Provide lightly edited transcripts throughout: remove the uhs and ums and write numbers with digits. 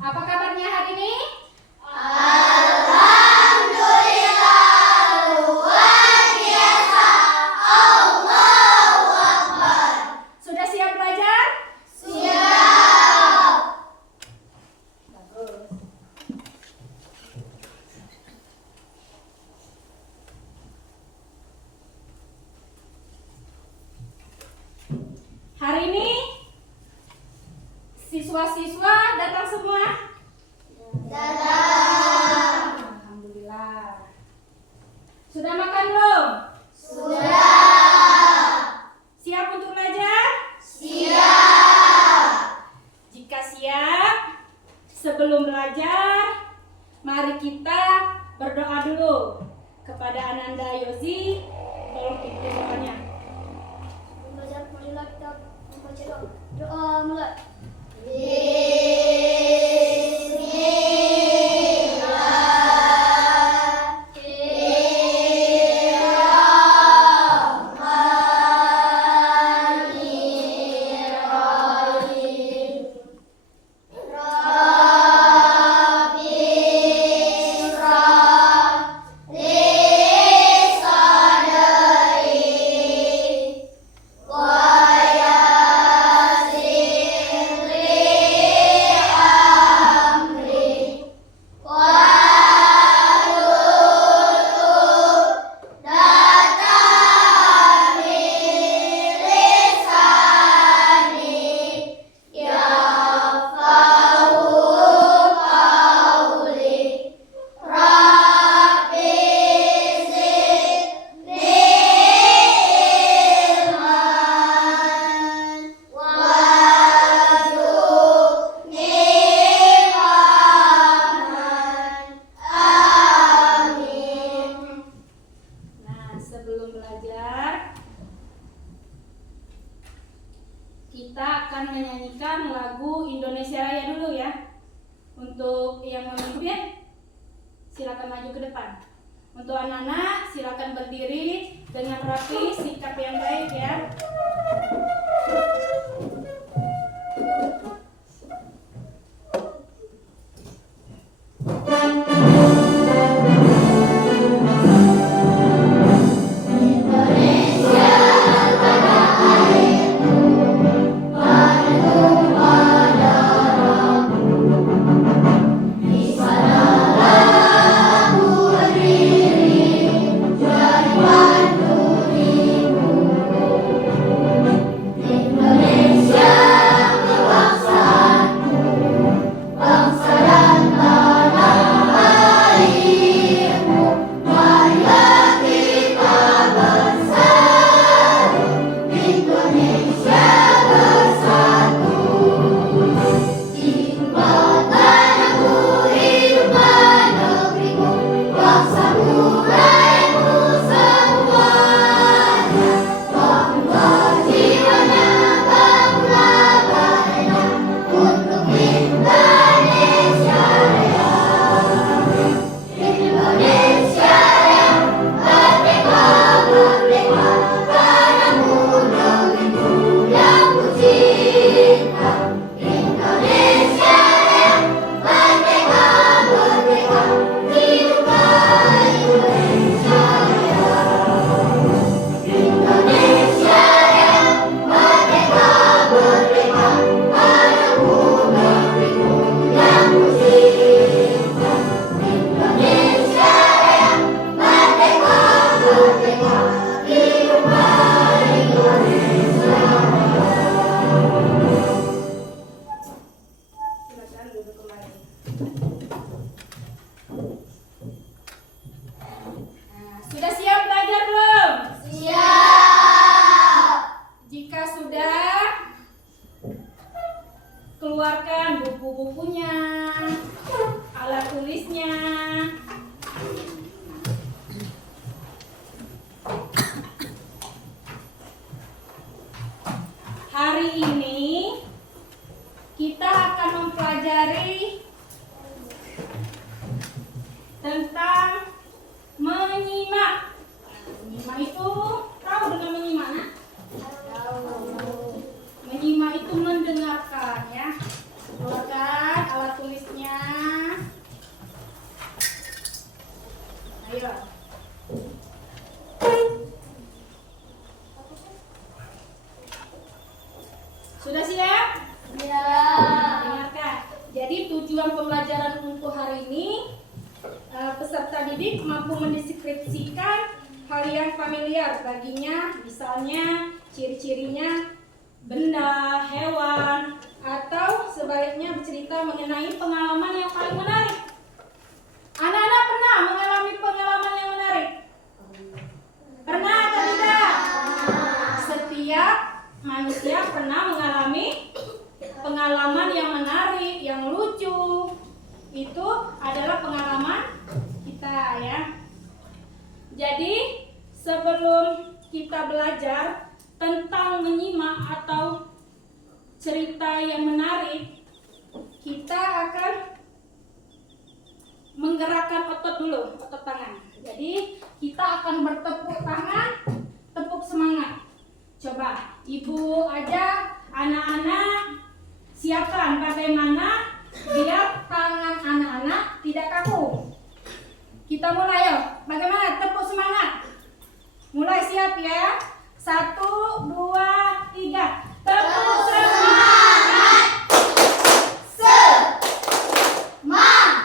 Apa kabarnya hari ini? Alhamdulillah, luar biasa. Allahu Akbar. Sudah siap belajar? Siap. Bagus. Hari ini siswa-siswa datang semua? Datang. Alhamdulillah. Sudah makan belum? Sudah. Siap untuk belajar? Siap. Jika siap, sebelum belajar, mari kita berdoa dulu kepada Ananda Yozi. Tolong ikuti doanya. Marilah kita membaca doa mulai. Sebelum belajar, kita akan menyanyikan lagu Indonesia Raya dulu ya. Untuk yang memimpin, silakan maju ke depan. Untuk anak-anak, silakan berdiri dengan rapi, sikap yang baik ya. Sudah siap belajar belum? Siap. Jika sudah, keluarkan buku-bukunya, alat tulisnya. Hari ini kita akan mempelajari tentang menyimak. Menyimak itu tahu dengan menyimak, nak? Menyimak itu mendengarkan ya. Keluarkan alat tulisnya. Sudah siap? Ya. Dengarkan. Jadi tujuan pembelajaran untuk hari ini, peserta didik mampu mendeskripsikan hal yang familiar baginya, misalnya ciri-cirinya benda, hewan, atau sebaliknya bercerita mengenai pengalaman yang paling menarik. Anak-anak pernah mengalami pengalaman yang menarik? Pernah atau tidak? Setiap manusia pernah mengalami pengalaman yang menarik, yang lucu. Itu adalah pengalaman kita ya. Jadi sebelum kita belajar tentang menyimak atau cerita yang menarik, kita akan menggerakkan otot dulu, otot tangan. Jadi kita akan bertepuk tangan, tepuk semangat. Coba ibu ajak anak-anak siapkan bagaimana biar tangan anak-anak tidak kaku. Kita mulai yuk. Bagaimana tepuk semangat? Mulai siap ya. 1, 2, 3. Tepuk semangat. Semangat.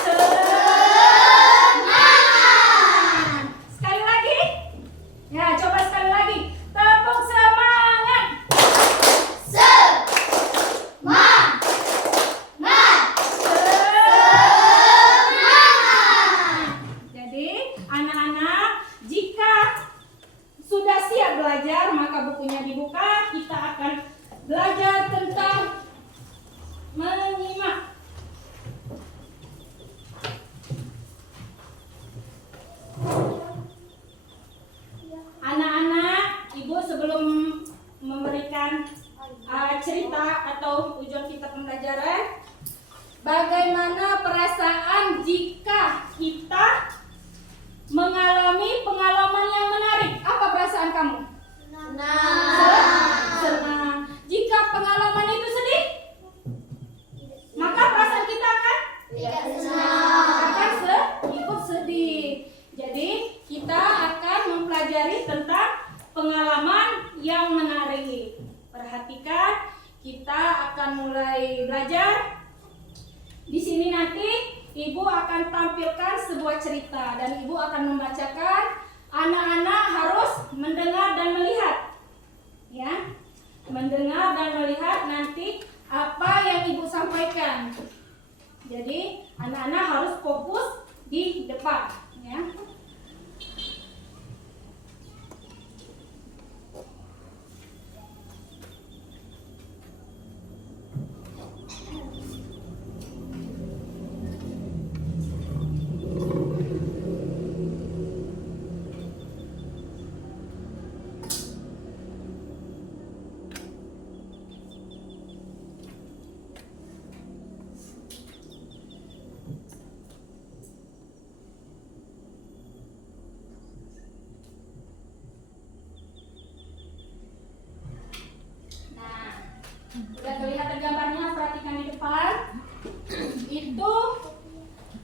Semangat. Sekali lagi. Ya, coba sekali lagi. Tepuk semangat. Semangat. Jadi, anak-anak, jika sudah siap belajar, maka bukunya dibuka. Kita akan belajar tentang menyimak. Anak-anak, ibu sebelum memberikan cerita atau tujuan kita pembelajaran, bagaimana perasaan jika kita mengalami pengalaman yang menarik? Apa perasaan kamu? Senang. Jika pengalaman itu sedih, maka perasaan kita akan ikut sedih. Jadi kita akan mempelajari tentang pengalaman yang menarik. Perhatikan, kita akan mulai belajar. Di sini nanti ibu akan tampilkan sebuah cerita dan ibu akan membacakan. Anak-anak harus mendengar dan melihat, ya, mendengar dan melihat nanti apa yang ibu sampaikan. Jadi anak-anak harus fokus di depan, ya. Udah kelihatan gambarnya, perhatikan di depan. Itu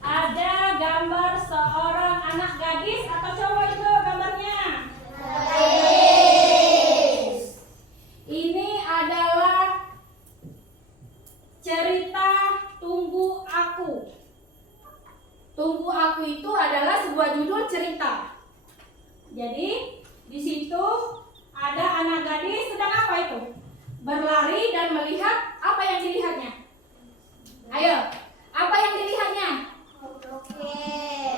ada gambar seorang anak gadis atau cowok itu gambarnya? Ini adalah cerita Tunggu Aku. Tunggu Aku itu adalah sebuah judul cerita. Jadi di situ ada anak gadis sedang apa itu? Berlari dan melihat apa yang dilihatnya? Ayo, apa yang dilihatnya?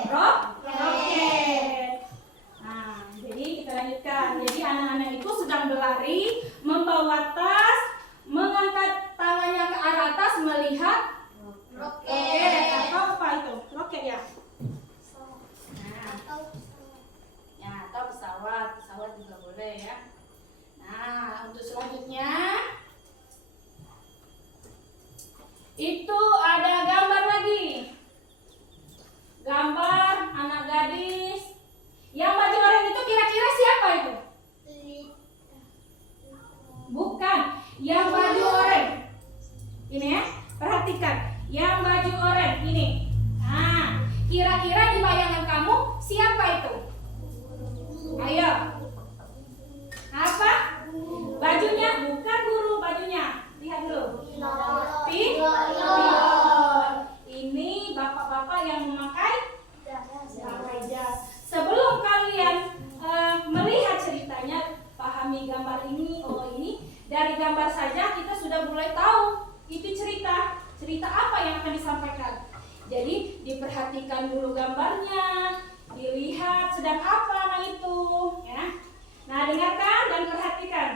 Roket. Nah, jadi kita lanjutkan. Jadi anak-anak itu sedang berlari, membawa tas, mengangkat tangannya ke arah atas melihat roket. Atau apa itu? Roket ya? Ya, atau pesawat. Pesawat juga boleh ya. Nah, untuk selanjutnya itu ada gambar lagi. Gambar anak gadis. Yang baju oranye itu kira-kira siapa itu? Bukan. Yang baju oranye. Ini ya, perhatikan. Yang baju oranye ini. Nah, kira-kira di bayangan kamu siapa itu? Ayo. Apa? Bajunya gambar saja kita sudah mulai tahu itu cerita apa yang akan disampaikan. Jadi diperhatikan dulu gambarnya, dilihat sedang apa anak itu, ya. Nah, dengarkan dan perhatikan.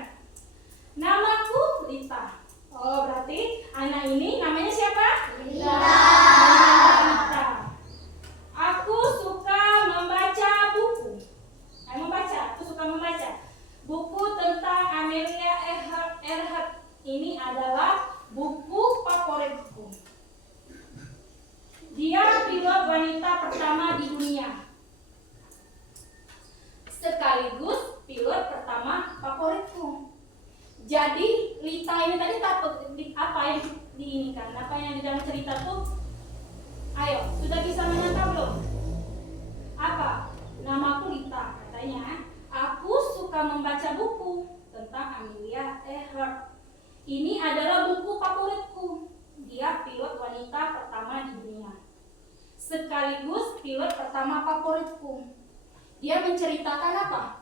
Namaku Lita. Oh, berarti anak ini namanya siapa? Lita. Lita. Aku suka membaca buku. Aku suka membaca. Buku tentang Amelia Earhart ini adalah buku favoritku. Dia pilot wanita pertama di dunia. Sekaligus pilot pertama favoritku. Jadi Lita ini tadi apa yang diinikan? Apa yang di dalam cerita tuh? Ayo, sudah bisa menyangka belum? Apa? Namaku Lita, katanya. Aku suka membaca buku tentang Amelia Earhart. Ini adalah buku favoritku. Dia pilot wanita pertama di dunia. Sekaligus pilot pertama favoritku. Dia menceritakan apa?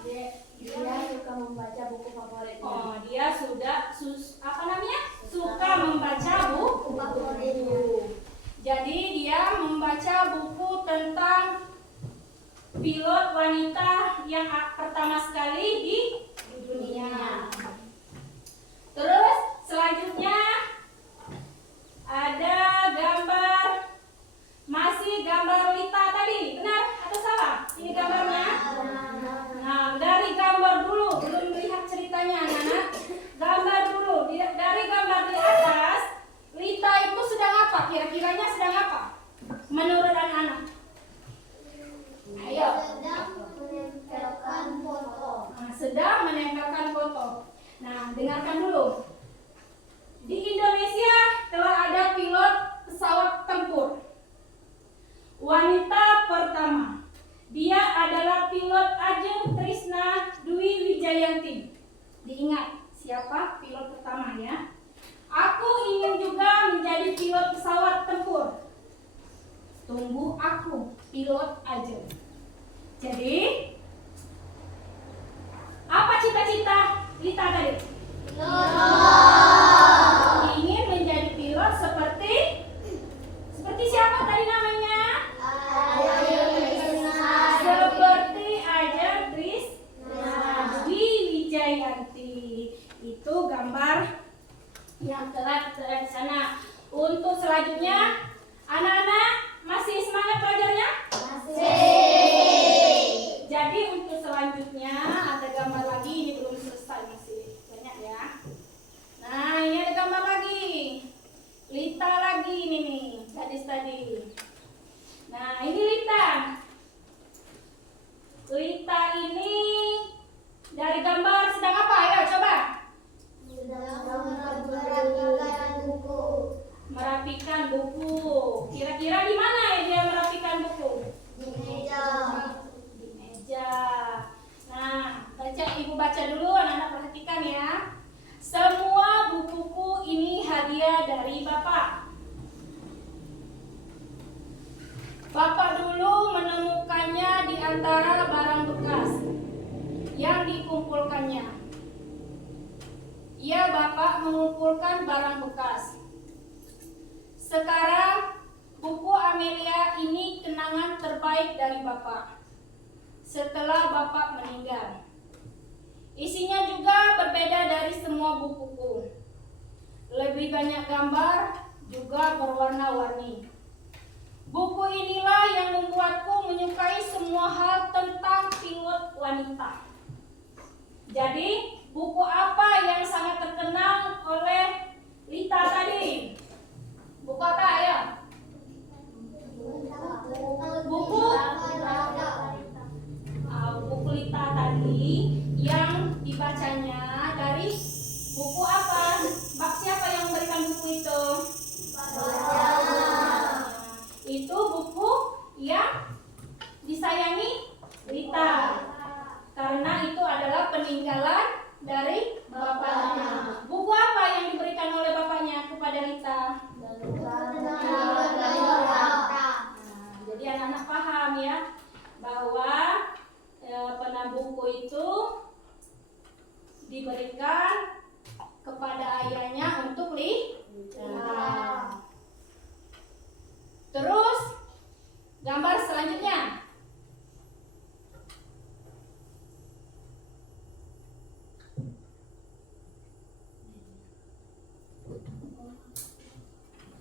Dia suka membaca buku favoritnya. Oh, dia suka membaca buku favoritnya. Jadi dia membaca buku tentang pilot wanita yang pertama sekali di dunia. Terus selanjutnya ada masih gambar Lita tadi, benar atau salah? Ini gambarnya. Nah, dari gambar dulu, belum melihat ceritanya, anak-anak. Gambar dulu, dari gambar di atas, Lita itu sedang apa? Kira-kiranya sedang apa? Menurut anak-anak. Ayo. Sedang menempelkan foto. Nah, sedang menempelkan foto. Nah, dengarkan dulu. Di Indonesia telah ada pilot pesawat tempur. Wanita pertama. Dia adalah pilot Ajeng Trisna Dwi Wijayanti. Diingat siapa pilot pertamanya? Aku ingin juga menjadi pilot pesawat tempur. Tunggu aku, pilot Ajeng. Jadi, apa cita-cita Lita tadi? Ingin menjadi pilot seperti siapa tadi namanya? Seperti Ajeng Trisna Dwi Wijayanti. Itu gambar yang telah di sana. Untuk selanjutnya, anak-anak masih semangat belajarnya? Masih. Jadi untuk selanjutnya ada gambar lagi, ini belum selesai, masih banyak ya. Nah, ini ada gambar lagi. Lita lagi ini nih, gadis tadi. Nah, ini Lita. Lita ini dari gambar sedang apa? Ayo coba. Merapikan buku. Kira-kira di mana ya dia merapikan buku? Di meja. Di meja. Nah, ibu baca dulu, anak-anak perhatikan ya. Semua bukuku ini hadiah dari Bapak. Bapak dulu menemukannya di antara barang bekas yang dikumpulkannya. Iya, Bapak mengumpulkan barang bekas. Sekarang buku Amelia ini kenangan terbaik dari Bapak setelah Bapak meninggal. Isinya juga berbeda dari semua bukuku. Lebih banyak gambar, juga berwarna-warni. Buku inilah yang membuatku menyukai semua hal tentang pilot wanita. Jadi, buku apa yang sangat terkenal oleh Lita tadi? Buku apa ya? Buku Lita tadi yang dibacanya dari buku apa? Siapa yang memberikan buku itu? Itu buku yang disayangi Lita, karena itu adalah peninggalan dari bapaknya. Buku apa yang diberikan oleh bapaknya kepada Lita? Jadi anak-anak paham ya bahwa buku itu diberikan menanyakan kepada ayahnya untuk Lita. Terus gambar selanjutnya.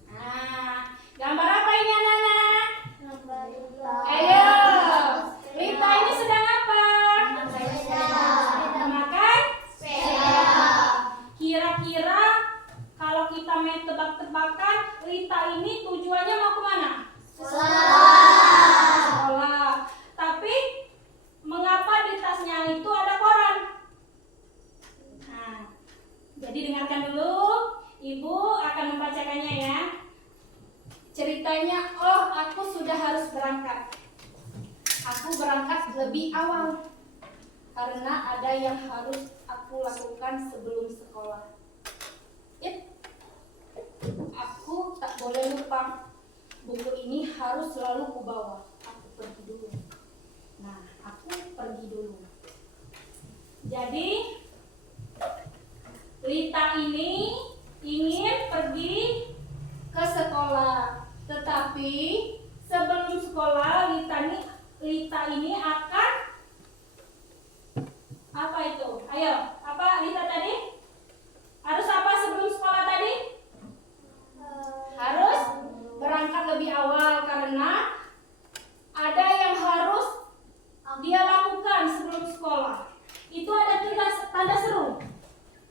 Nah, gambar apa ini anak-anak? Ayo, Lita ini sedang apa? Makan? Kira-kira kalau kita main tebak-tebakan, Lita ini tujuannya mau kemana? Sekolah. Tapi mengapa di tasnya itu ada koran? Nah, jadi dengarkan dulu, Ibu akan membacakannya ya. Ceritanya, oh aku sudah harus berangkat. Aku berangkat lebih awal karena ada yang harus aku lakukan sebelum sekolah. Aku tak boleh lupa. Buku ini harus selalu kubawa. Aku pergi dulu. Nah, aku pergi dulu. Jadi, Lita ini ingin pergi ke sekolah. Tetapi sebelum sekolah, Lita ini akan apa itu? Ayo, apa Lita tadi? Harus apa sebelum sekolah tadi? Harus berangkat lebih awal karena ada yang harus dia lakukan sebelum sekolah. Itu ada tanda seru.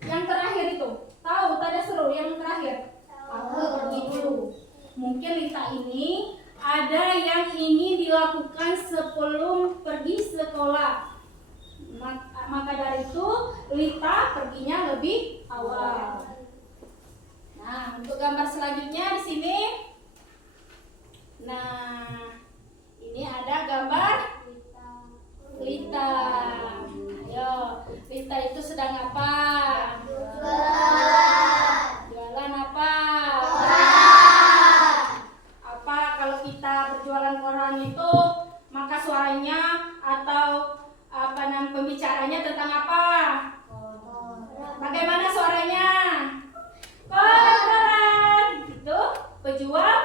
Yang terakhir itu. Tahu tanda seru yang terakhir? Aku pergi dulu. Mungkin Lita ini ada yang ingin dilakukan sebelum pergi sekolah. Maka dari itu Lita perginya lebih awal. Nah, untuk gambar selanjutnya di sini. Nah, ini ada gambar Lita. Ayo, Lita itu sedang apa? Jualan apa? Apa kalau kita berjualan koran itu, maka suaranya atau pembicaranya tentang apa? Bagaimana suaranya? Koran. Itu penjual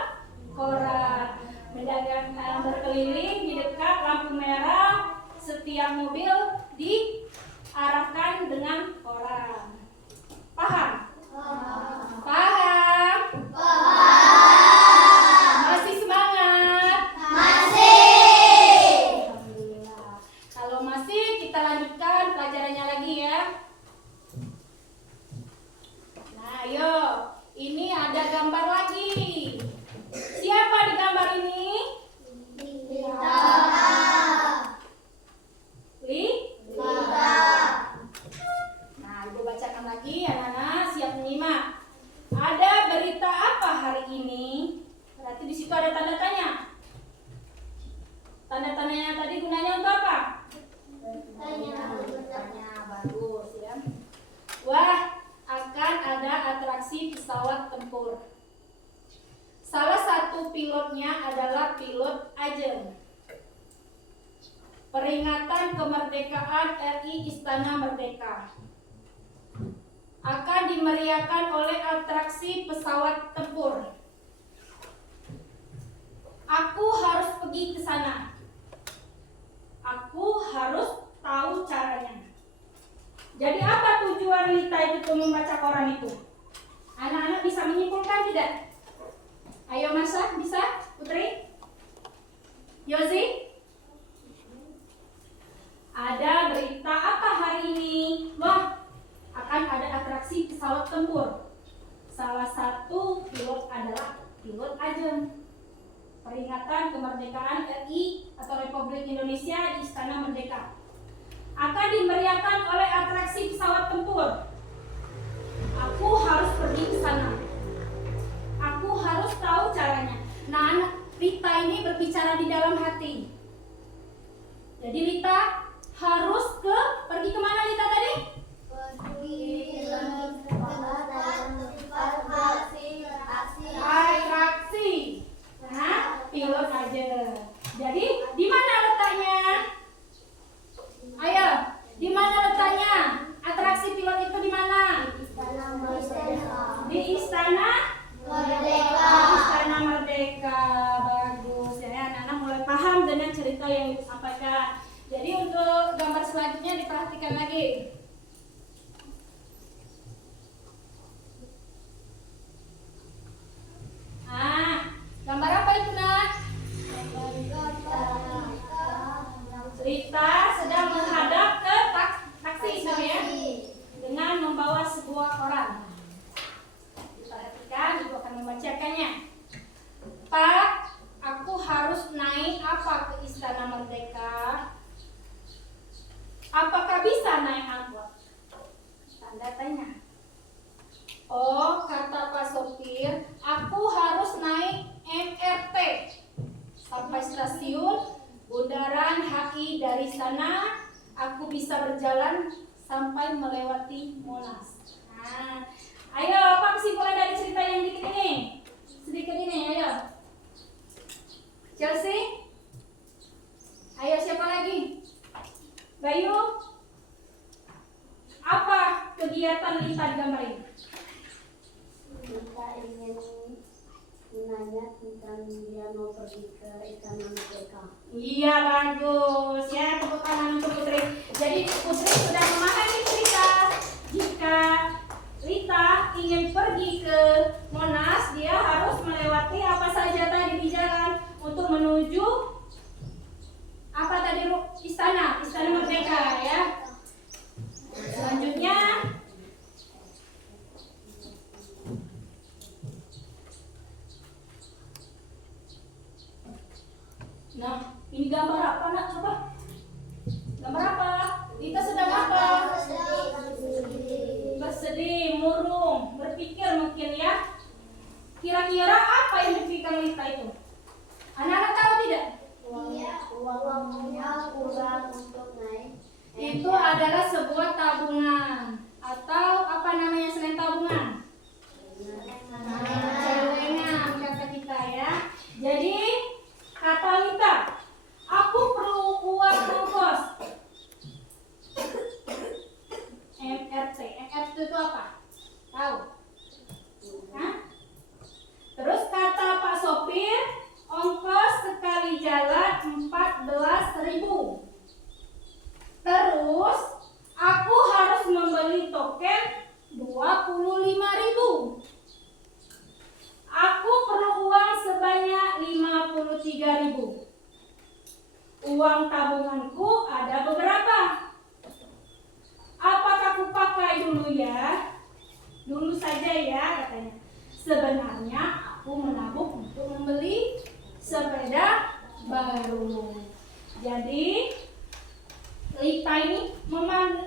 koran. Pedagang berkeliling di dekat lampu merah. Setiap mobil diarahkan dengan koran. Paham? Paham? Masih semangat? Alhamdulillah. Kalau masih, kita lanjutkan pelajarannya lagi ya. Nah, ayo. Ini ada gambar lagi. Siapa di gambar ini? Nah, Ibu bacakan lagi anak-anak, siap menyimak. Ada berita apa hari ini? Berarti di situ ada tanda tanya. Tanda-tandanya tadi gunanya untuk apa? Tanya, bagus ya. Wah, akan ada atraksi pesawat tempur. Salah satu pilotnya adalah pilot Ajeng. Peringatan kemerdekaan RI Istana Merdeka akan dimeriahkan oleh atraksi pesawat tempur. Aku harus pergi ke sana. Aku harus tahu caranya. Jadi apa tujuan Lita itu membaca koran itu? Anak-anak bisa menyimpulkan tidak? Ayo Masya, bisa? Putri? Yozi? Ada berita apa hari ini? Wah, akan ada atraksi pesawat tempur. Salah satu pilot adalah pilot Ajeng. Peringatan kemerdekaan RI atau Republik Indonesia di Istana Merdeka akan dimeriahkan oleh atraksi pesawat tempur. Aku harus pergi ke sana. Aku harus tahu caranya. Nah, anak Lita ini berbicara di dalam hati. Jadi Lita harus pergi kemana Lita tadi? Atraksi. Nah, pilot aja. Jadi di mana letaknya? Ayo, di mana letaknya atraksi pilot itu? koran. Diperhatikan, Ibu akan membacakannya. Pak, aku harus naik apa ke Istana Merdeka? Apakah bisa naik angkot? Tanda tanya. Oh, kata Pak sopir, aku harus naik MRT sampai stasiun Bundaran HI. Dari sana aku bisa berjalan sampai melewati Monas. Nah, ayo apa kesimpulan dari cerita yang sedikit ini, ayo. Chelsea, ayo siapa lagi? Bayu, apa kegiatan Lita digambarin? Kita ingin menanya tentang dia mau pergi ke Istana Merdeka. Iya, bagus ya, tepuk tangan untuk Putri. Jadi Putri sudah memahami cerita. Jika Lita ingin pergi ke Monas, dia harus melewati apa saja tadi di jalan untuk menuju apa tadi, Istana Merdeka ya. Selanjutnya nah, ini gambar apa nak? Coba. Gambar apa? Lita sedang apa? Bersedih, murung, berpikir mungkin ya. Kira-kira apa yang dipikirkan Lita itu? Anak-anak tahu tidak? Uangnya kurang untuk naik. Itu adalah sebuah tabungan. Atau apa namanya selain tabungan? Celengan kata kita ya. Jadi kata Lita, aku perlu uang ongkos MRT. MRT itu apa? Tahu? Hah? Terus kata Pak sopir, ongkos sekali jalan 14.000. Terus aku harus membeli token 25.000. Aku perlu uang sebanyak 53.000. Uang tabunganku ada beberapa. Apakah aku pakai dulu ya? Dulu saja ya katanya. Sebenarnya aku menabung untuk membeli sepeda baru. Jadi Lita ini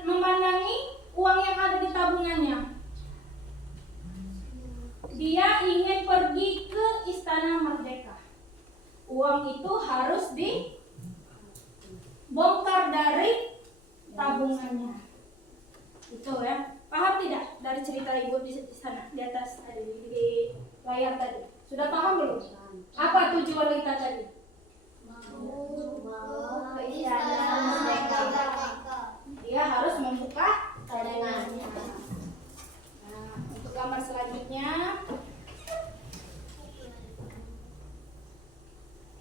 memandangi uang yang ada di tabungannya. Dia ingin pergi ke Istana Merdeka. Uang itu harus dibongkar dari tabungannya. Itu ya. Paham tidak dari cerita Ibu di sana di atas tadi di layar tadi? Sudah paham belum? Apa tujuan Lita tadi? Mau ke Istana Merdeka. Dia harus membuka Tabungannya. Nah, untuk gambar selanjutnya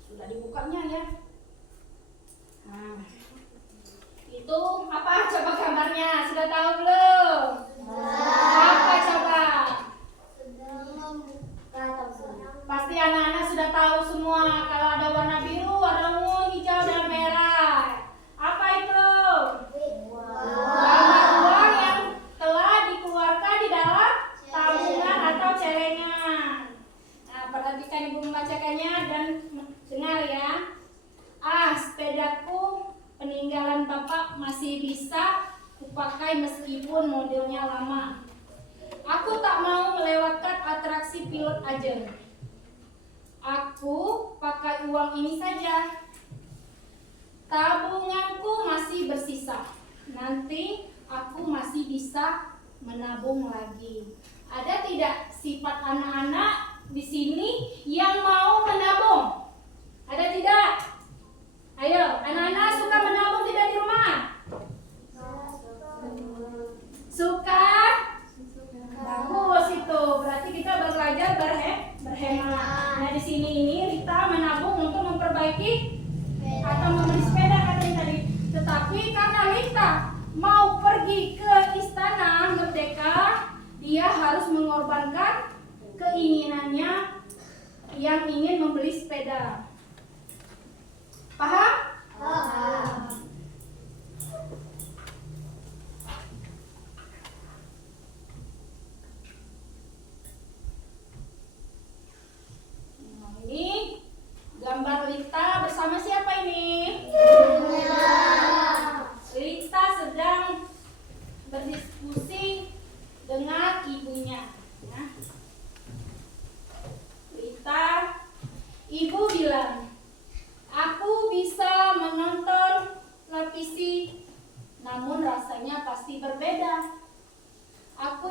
sudah dibukanya ya. Nah, itu apa coba gambarnya? Sudah tahu belum? Apa coba? Pasti anak-anak sudah tahu semua. Kalau ada warna biru, warna ungu, hijau, dan merah. Apa itu? Gambar uang yang telah dikeluarkan di dalam tabungan atau celengan. Nah, perhatikan Ibu membacakannya dan dengar ya. Sepedaku peninggalan Bapak masih bisa kupakai meskipun modelnya lama. Aku tak mau melewatkan atraksi pilot aja. Aku pakai uang ini saja. Tabunganku masih bersisa. Nanti aku masih bisa menabung lagi. Ada tidak sifat anak-anak di sini yang mau menabung? Ada tidak? Ayo, anak-anak suka menabung tidak di rumah? Suka? Bagus itu. Berarti kita belajar berhemat. Nah, di sini ini Rita menabung untuk memperbaiki atau membeli sepeda katanya tadi. Tetapi karena Rita mau pergi ke Istana Merdeka, dia harus mengorbankan keinginannya yang ingin membeli sepeda. Paham? Paham.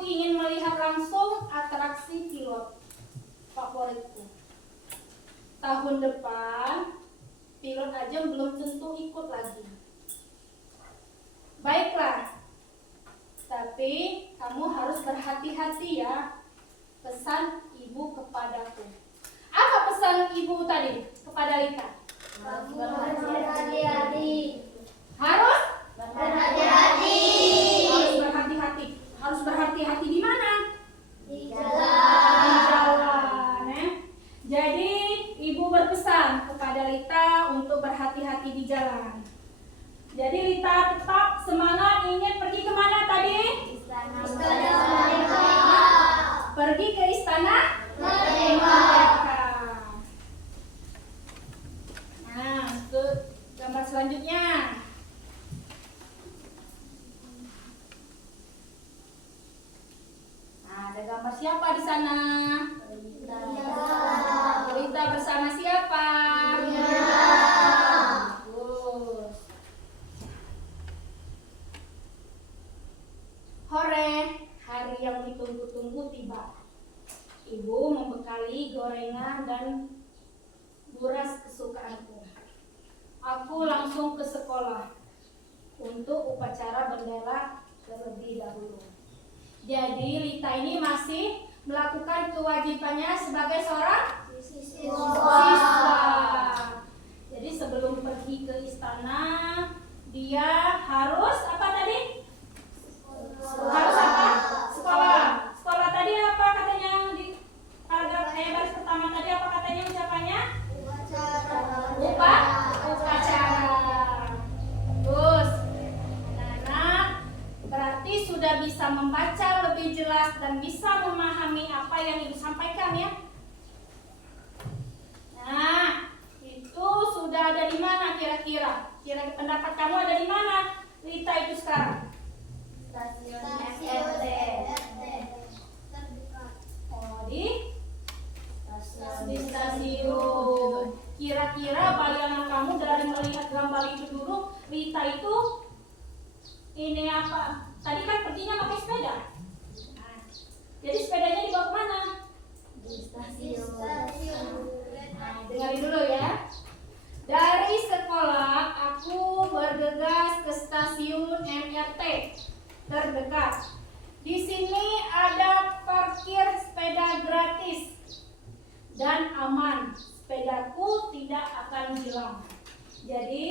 ingin melihat langsung atraksi pilot favoritku. Tahun depan pilot aja belum tentu ikut lagi. Baiklah, tapi kamu harus berhati-hati ya. Pesan ibu kepadaku. Apa pesan ibu tadi kepada Lita? Kamu harus berhati-hati. Harus Berhati-hati. harus berhati-hati. Harus berhati-hati di mana? Di Di jalan. jalan, ya. Jadi ibu berpesan kepada Lita untuk berhati-hati di jalan. Jadi Lita tetap semangat ingin pergi kemana tadi? Istana Merdeka. Pergi ke Istana Merdeka. Nah, untuk gambar selanjutnya. Nah, ada gambar siapa di sana? Lita bersama siapa? Bagus. Hore, hari yang ditunggu-tunggu tiba. Ibu membekali gorengan dan buras kesukaanku. Aku langsung ke sekolah untuk upacara bendera terlebih dahulu. Jadi Lita ini masih melakukan kewajibannya sebagai seorang siswa. Jadi sebelum pergi ke istana, dia harus apa tadi? Harus apa? Sekolah. Sekolah tadi apa katanya di paragraf baris pertama tadi apa katanya ucapannya? Upacara. Terus, anak-anak berarti sudah bisa membaca lebih jelas dan bisa memahami apa yang ibu sampaikan ya. Nah, itu sudah ada di mana kira-kira? Kira-kira pendapat kamu ada di mana? Lita itu sekarang. Stasiun MRT. Oh, di stasiun. Kira-kira bayangan kamu dari melihat gambar itu dulu, Lita itu ini apa? Tadi kan perginya pakai sepeda. Nah, jadi sepedanya dibawa kemana? Di stasiun. Nah, dengarin dulu ya. Dari sekolah aku bergegas ke stasiun MRT terdekat. Di sini ada parkir sepeda gratis dan aman. Sepedaku tidak akan hilang. Jadi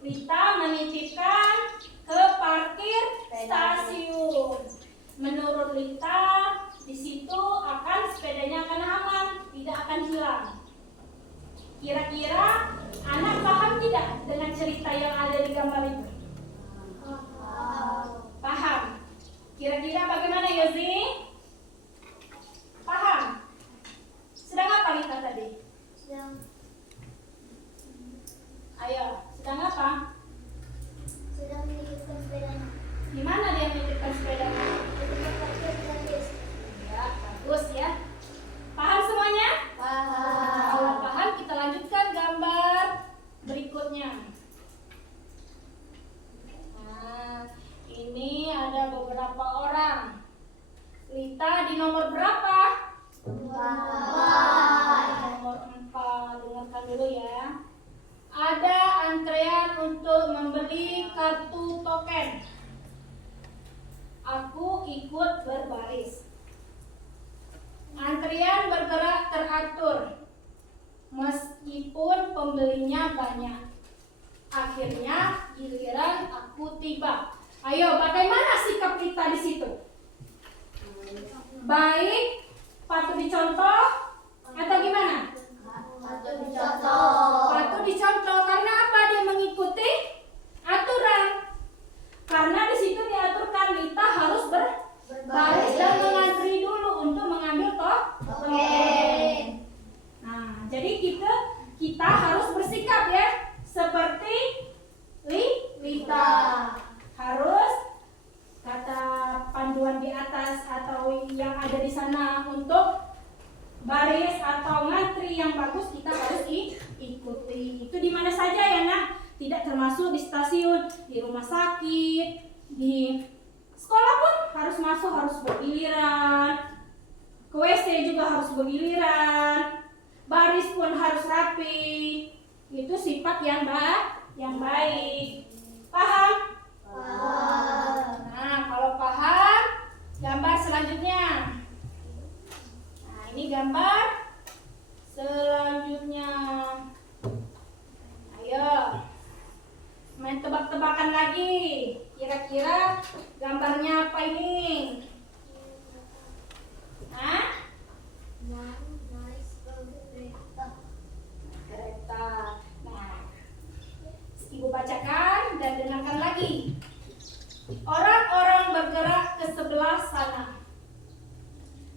Lita menitipkan ke parkir stasiun. Menurut Lita, di situ sepedanya akan aman, tidak akan hilang. Kira-kira anak paham tidak dengan cerita yang ada di gambar itu? Paham. Kira-kira bagaimana Yozi? Paham? Sedang apa Lita tadi? Ayo, sedang apa? Sedang menitipkan sepedanya. Di mana dia menitipkan sepedanya? Ya, bagus ya. Paham semuanya? Kalau paham, kita lanjutkan gambar berikutnya. Nah, ini ada beberapa orang. Lita di nomor berapa? Nomor 4. Dengarkan dulu ya. Ada antrean untuk membeli kartu token. Aku ikut berbaris. Antrian bergerak teratur, meskipun pembelinya banyak. Akhirnya giliran aku tiba. Ayo, bagaimana sikap kita di situ? Baik, patut dicontoh, atau gimana? Patut dicontoh karena apa? Dia mengikuti aturan. Karena di situ diaturkan Lita harus berbaris dan mengantri dulu untuk mengambil token. Nah, jadi kita harus bersikap ya seperti Lita. Harus kata panduan di atas atau yang ada di sana untuk baris atau ngantri yang bagus kita harus ikuti. Itu di mana saja ya nak? Tidak termasuk di stasiun, di rumah sakit, di Sekolah pun harus masuk, harus bergiliran. Ke WC juga harus bergiliran. Baris pun harus rapi. Itu sifat yang baik. Paham? Nah, kalau paham, gambar selanjutnya. Nah, ini gambar selanjutnya. Ayo, main tebak-tebakan lagi. Kira-kira gambarnya apa ini? Hah? Kereta. Nah, Ibu bacakan dan dengarkan lagi. Orang-orang bergerak ke sebelah sana.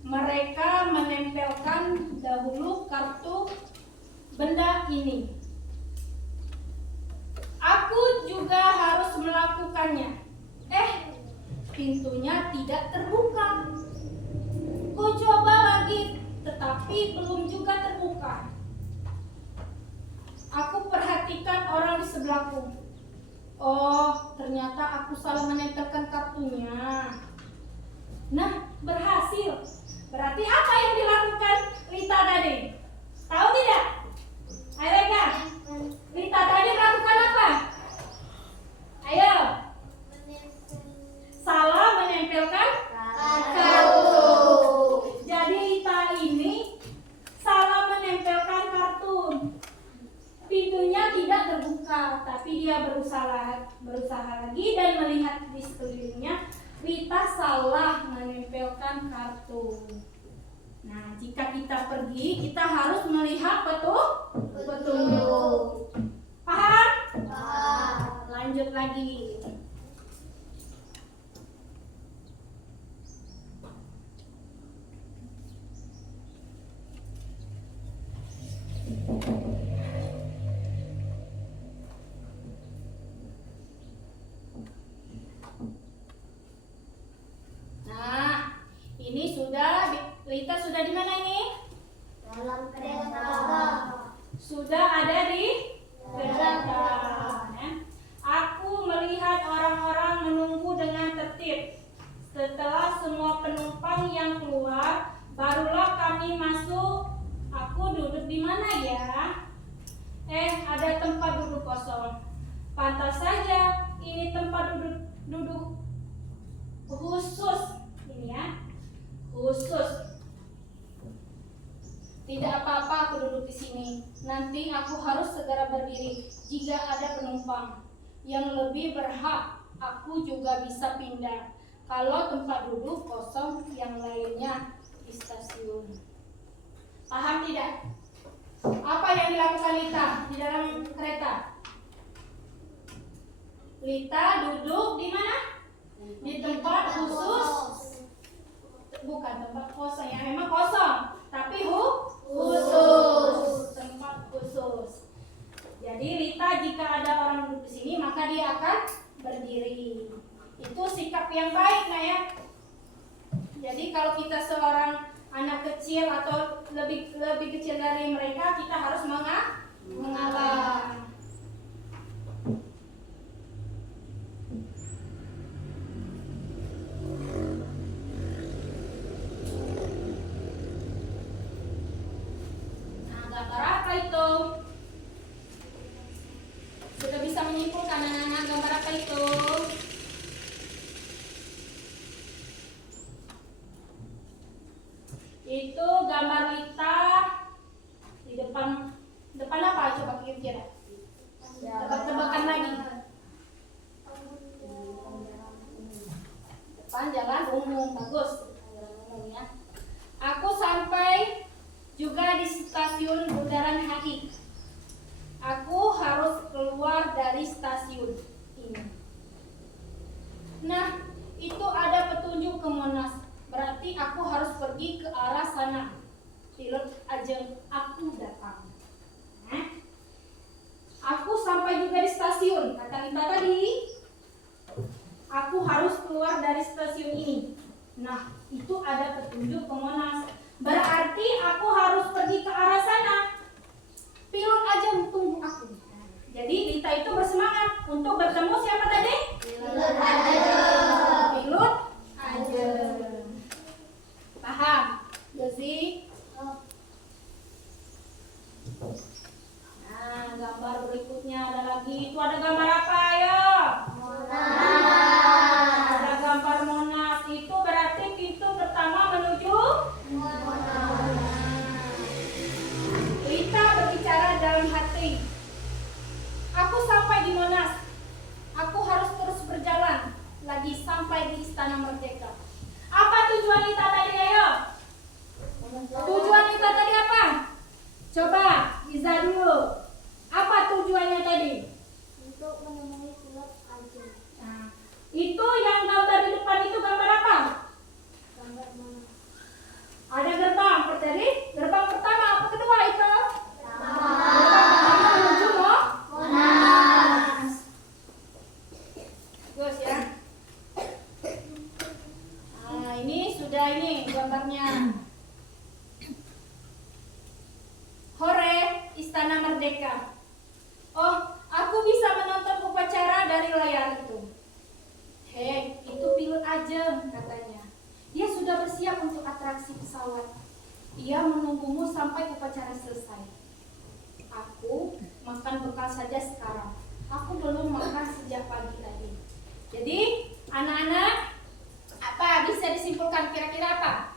Mereka menempelkan dahulu kartu benda ini. Aku juga harus melakukannya. Pintunya tidak terbuka. Ku coba lagi, tetapi belum juga terbuka. Aku perhatikan orang di sebelahku. Oh, ternyata aku salah menempelkan kartunya. Nah, berhasil. Berarti apa yang dilakukan Lita tadi? Tahu tidak? Ayo, Reka. Lita tadi melakukan apa? Ayo. Salah menempelkan kartu. Jadi Lita ini salah menempelkan kartu. Pintunya tidak terbuka, tapi dia berusaha lagi dan melihat di sekelilingnya. Lita salah menempelkan kartu. Nah, jika kita pergi, kita harus melihat petunjuk. Paham? Lanjut lagi. Nah, ini Lita sudah di mana ini? Dalam kereta. Sudah ada di kereta. Ya. Aku melihat orang-orang menunggu dengan tertib. Setelah semua penumpang yang keluar, barulah kami masuk. Aku duduk di mana ya? Ada tempat duduk kosong. Pantas saja, ini tempat duduk khusus. Ini ya, khusus. Tidak apa-apa aku duduk di sini. Nanti aku harus segera berdiri jika ada penumpang yang lebih berhak. Aku juga bisa pindah kalau tempat duduk kosong yang lainnya di stasiun. Paham tidak? Apa yang dilakukan Lita di dalam kereta? Lita duduk di mana? Di tempat khusus. Bukan tempat kosong, ya memang kosong, tapi khusus. Tempat khusus. Jadi Lita jika ada orang duduk di sini, maka dia akan berdiri. Itu sikap yang baik, nah ya. Jadi kalau kita seorang anak kecil atau lebih kecil dari mereka, kita harus mengalah. Nah, gambar apa itu? Sudah bisa menyimpulkan anak-anak gambar apa itu? Itu gambar Lita di depan apa? Coba kira-kira. Tebak-tebakan lagi. Depan jalan umum, bagus. Jalan umum ya. Aku sampai juga di stasiun Bundaran HI. Aku harus keluar dari stasiun ini. Nah, itu ada petunjuk ke Monas. Berarti aku harus pergi ke arah sana. Pilot ajeng aku datang. Aku sampai juga di stasiun. Kata Lita tadi, aku harus keluar dari stasiun ini. Nah, itu ada petunjuk ke Monas. Berarti aku harus pergi ke arah sana. Pilot ajeng tunggu aku. Jadi Lita itu bersemangat untuk bertemu siapa tadi? Pilot ajeng. Pilot Ajeng. Paham? Jozi? Nah, gambar berikutnya ada lagi. Itu ada gambar apa ya? Ada gambar Monas. Itu berarti pintu pertama menuju Monas. Lita berbicara dalam hati. Aku sampai di Monas. Aku harus terus berjalan lagi sampai di Istana Merdeka. Apa tujuan Lita tadi, ayo? Tujuan Lita tadi apa? Coba, Iza dulu. Apa tujuannya tadi? Untuk menemui pilot Ajeng. Nah, itu yang gambar di depan itu gambar apa? Gambar mana? Ada gerbang. Jadi gerbang pertama, apa kedua itu? Gerbang pertama menuju Monas. Bagus ya. Nah, ini sudah ini gambarnya. Hore, Istana Merdeka. Oh, aku bisa menonton upacara dari layar itu. Hei, itu pilot Ajeng katanya. Dia sudah bersiap untuk atraksi pesawat. Dia menunggumu sampai upacara selesai. Aku makan bekal saja sekarang. Aku belum makan sejak pagi tadi. Jadi, anak-anak, apa bisa disimpulkan kira-kira apa?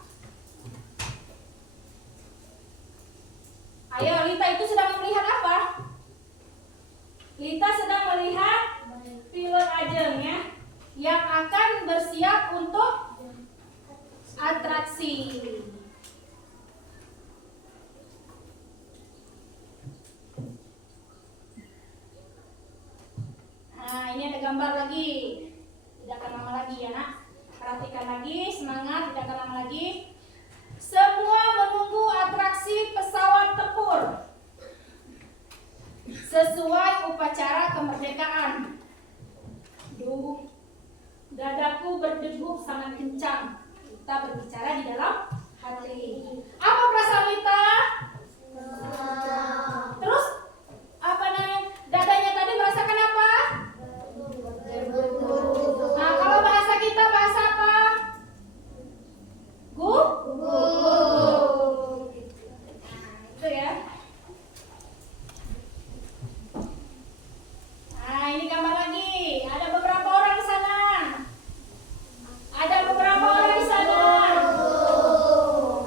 Ayo, Lita itu sedang melihat apa? Lita sedang melihat pilot Ajeng ya, yang akan bersiap untuk atraksi. Nah, ini ada gambar lagi. Tidak akan lama lagi ya, nak. Perhatikan lagi, semangat, tidak akan lama lagi. Semua menunggu atraksi pesawat tempur sesuai upacara kemerdekaan. Duh, dadaku berdegup sangat kencang. Kita berbicara di dalam hati. Apa perasaan kita? Terus apa namanya? Dadanya tadi merasakan apa? Nah, kalau bahasa kita bahasa apa? Gugup. Nah, itu ya. Nah, ini gambar lagi. Ada beberapa orang di sana. Ada beberapa orang di sana.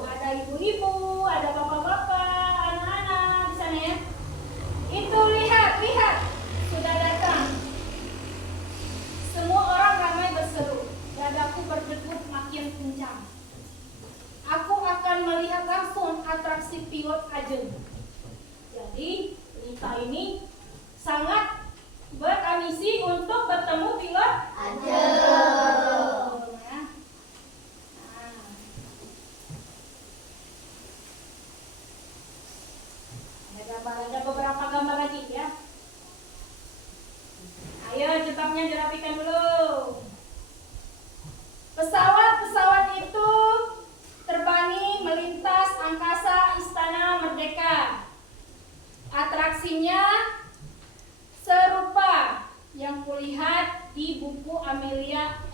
Ada ibu-ibu, ada bapak-bapak, anak-anak di sana ya. Itu lihat, lihat. Sudah datang. Semua orang ramai berseru. Dadaku berdegup makin kencang. Aku akan melihat langsung atraksi pilot Ajeng. Jadi, Lita ini sangat berambisi untuk bertemu pilot Ajeng. Nah. Ada beberapa gambar lagi ya. Ayo, jilbabnya dirapikan dulu. Pesawat-pesawat itu terbangi melintas angkasa Istana Merdeka. Atraksinya serupa yang kulihat di buku Amelia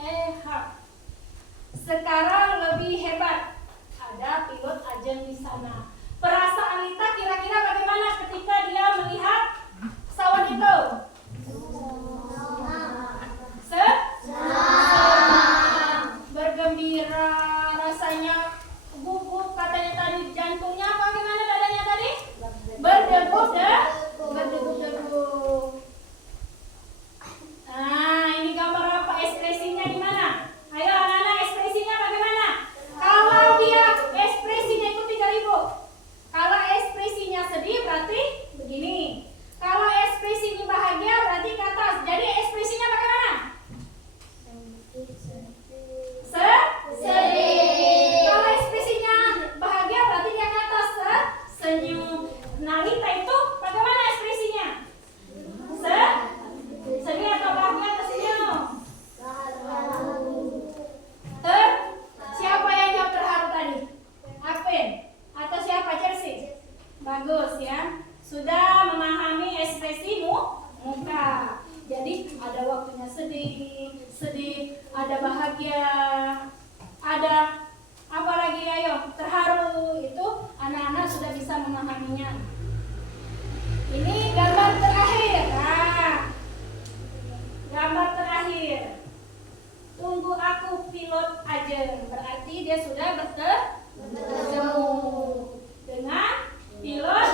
Bertemu. Dengan pilot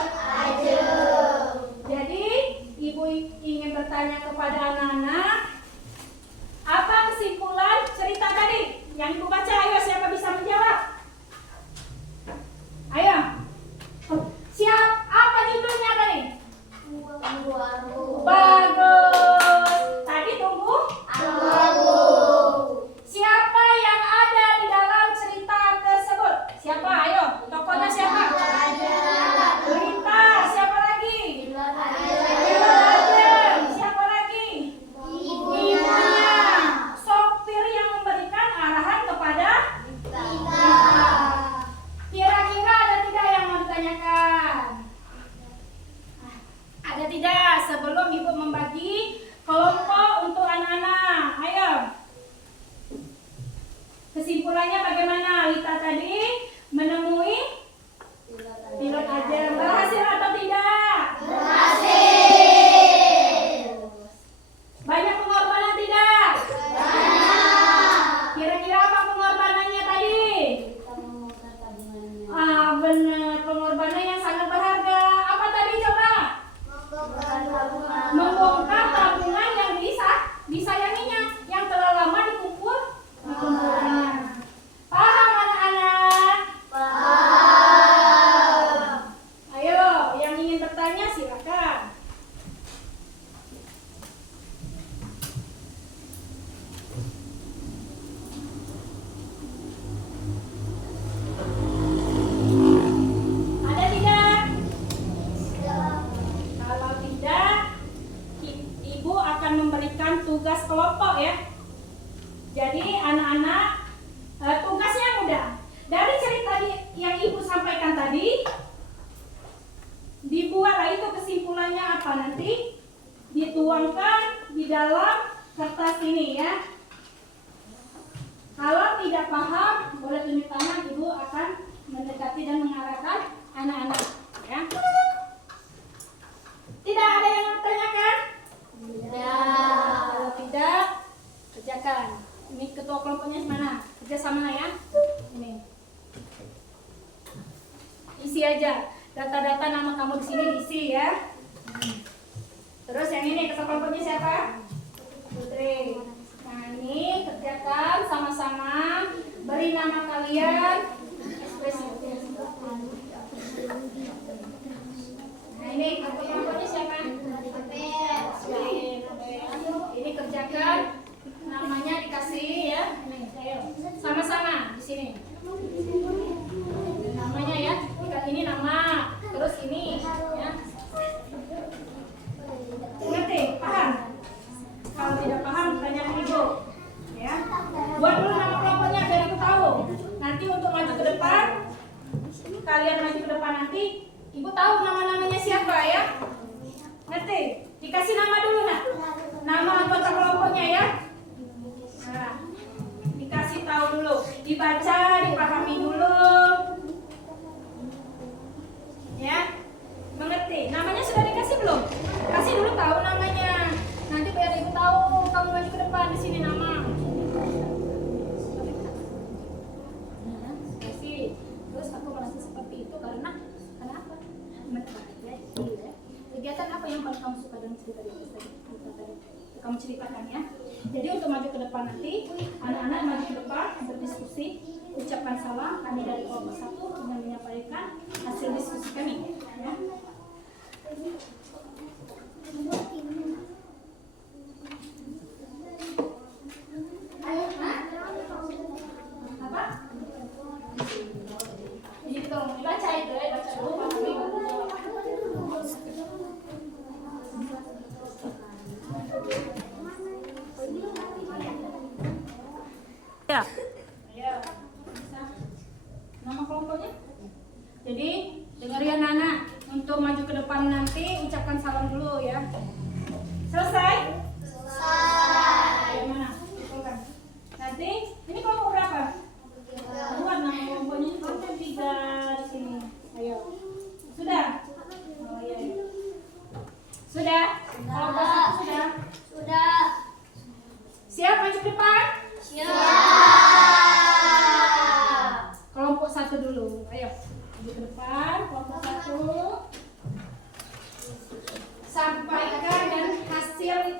Jadi ibu ingin bertanya kepada anak-anak, apa kesimpulan cerita tadi yang ibu baca? Ayo, siapa bisa menjawab? Ayo. Apa judulnya tadi? Bagus. Tadi tunggu. Siapa yang ada di dalam cerita tersebut? Siapa? Ayo, tokohnya siapa? Lita. Siapa lagi? Raden. Siapa lagi? Ibunya. Sopir yang memberikan arahan kepada Lita. Kira-kira ada tidak yang mau ditanyakan? Ada tidak? Sebelum ibu membagi kelompok untuk anak-anak. Ayo. Kesimpulannya bagaimana? Lita tadi menemui pilot Ajeng. Berhasil atau tidak? Banyak pengorbanan tidak? Kira-kira apa pengorbanannya tadi? Benar, pengorbanan yang sangat berharga. Apa tadi coba? Membongkar tabungan yang disayanginya, yang telah lama dikumpul. Paham anak-anak? Ayo, yang ingin bertanya silakan. Ada tidak? Kalau tidak, ibu akan memberikan tugas kelompok ya. Jadi anak-anak tugasnya mudah. Dari cerita yang ibu sampaikan tadi, dibuatlah itu kesimpulannya apa nanti, dituangkan di dalam kertas ini ya. Kalau tidak paham, boleh tunjuk tangan, ibu akan mendekati dan mengarahkan anak-anak ya. Tidak ada yang bertanyakan? Kalau tidak, kerjakan. Ini ketua kelompoknya mana? Kerja sama ya. Ini. Isi aja. Data-data nama kamu di sini diisi ya. Terus yang ini ketua kelompoknya siapa? Putri. Nah ini kerjakan sama-sama. Beri nama kalian. Ekspresi. Nah ini ketua kelompoknya siapa? Ini kerjakan. Namanya dikasih ya. Ayo. Sama-sama di sini. Namanya ya. Ini nama. Terus ini ya. Ngerti? Paham? Kalau tidak paham tanyakan ibu. Ya. Buat dulu nama kelompoknya biar ibu tahu. Nanti untuk maju ke depan, kalian maju ke depan nanti, ibu tahu nama-namanya siapa ya. Ngerti? Dikasih nama dulu nak. Nama anggota kelompoknya ya. Nah, dikasih tahu dulu, dibaca, dipahami dulu, ya, mengerti? Namanya sudah dikasih belum? Kasih dulu tahu namanya. Nanti biar ibu tahu kamu maju ke depan di sini nama. Kasih. Terus aku merasa seperti itu karena apa? Kegiatan apa yang paling kamu suka dalam cerita tadi? Kamu ceritakan ya. Jadi untuk maju ke depan nanti, anak-anak maju ke depan berdiskusi, ucapkan salam. Kami dari kelompok 1 dengan menyampaikan hasil diskusi kami. Ya. Apa? Jadi tolong dibaca itu ya, baca dulu pahami. Ya. Nama kelompoknya? Jadi dengar ya anak-anak, untuk maju ke depan nanti ucapkan salam dulu ya. Selesai? Selesai. Yang mana? Nanti ini kelompok berapa? Buat nama kelompoknya ini kelompok 3 di sini. Ayo. Sudah? Oh iya. Sudah? Kelompok 1 sudah? Sudah. Siap maju ke depan? Siap. Kelompok 1 satu dulu. Ayo, maju ke depan, kelompok satu. Sampaikan dan hasil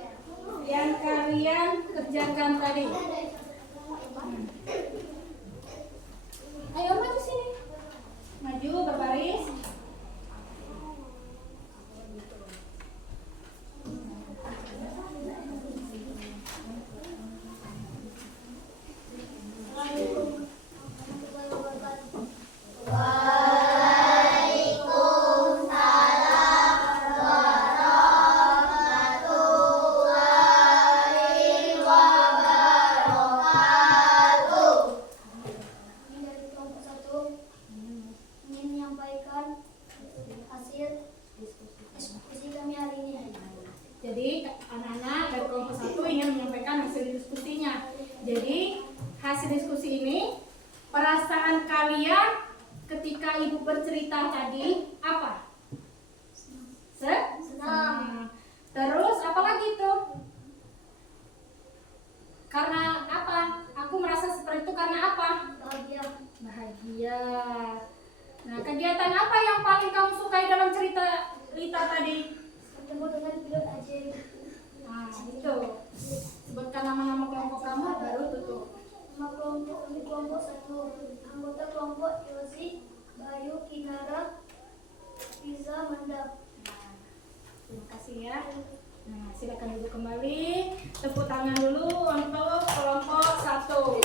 yang kalian kerjakan tadi. Ayo maju sini. Maju berbaris. Jadi anak-anak dari kelompok satu ingin menyampaikan hasil diskusinya. Jadi hasil diskusi ini, perasaan kalian ketika ibu bercerita tadi apa? Senang. Terus apa lagi tuh? Karena apa? Aku merasa seperti itu karena apa? Bahagia. Nah, kegiatan apa yang paling kamu sukai dalam cerita Rita tadi? Bertemu dengan pilot ajaib. Nah, itu. Sebutkan nama-nama kelompok kamu baru tutup. Nama kelompok untuk kelompok satu. Anggota kelompok Yosi, Bayu, Kinara, Fiza, Manda. Nah, terima kasih ya. Nah, silakan duduk kembali. Tepuk tangan dulu untuk kelompok satu.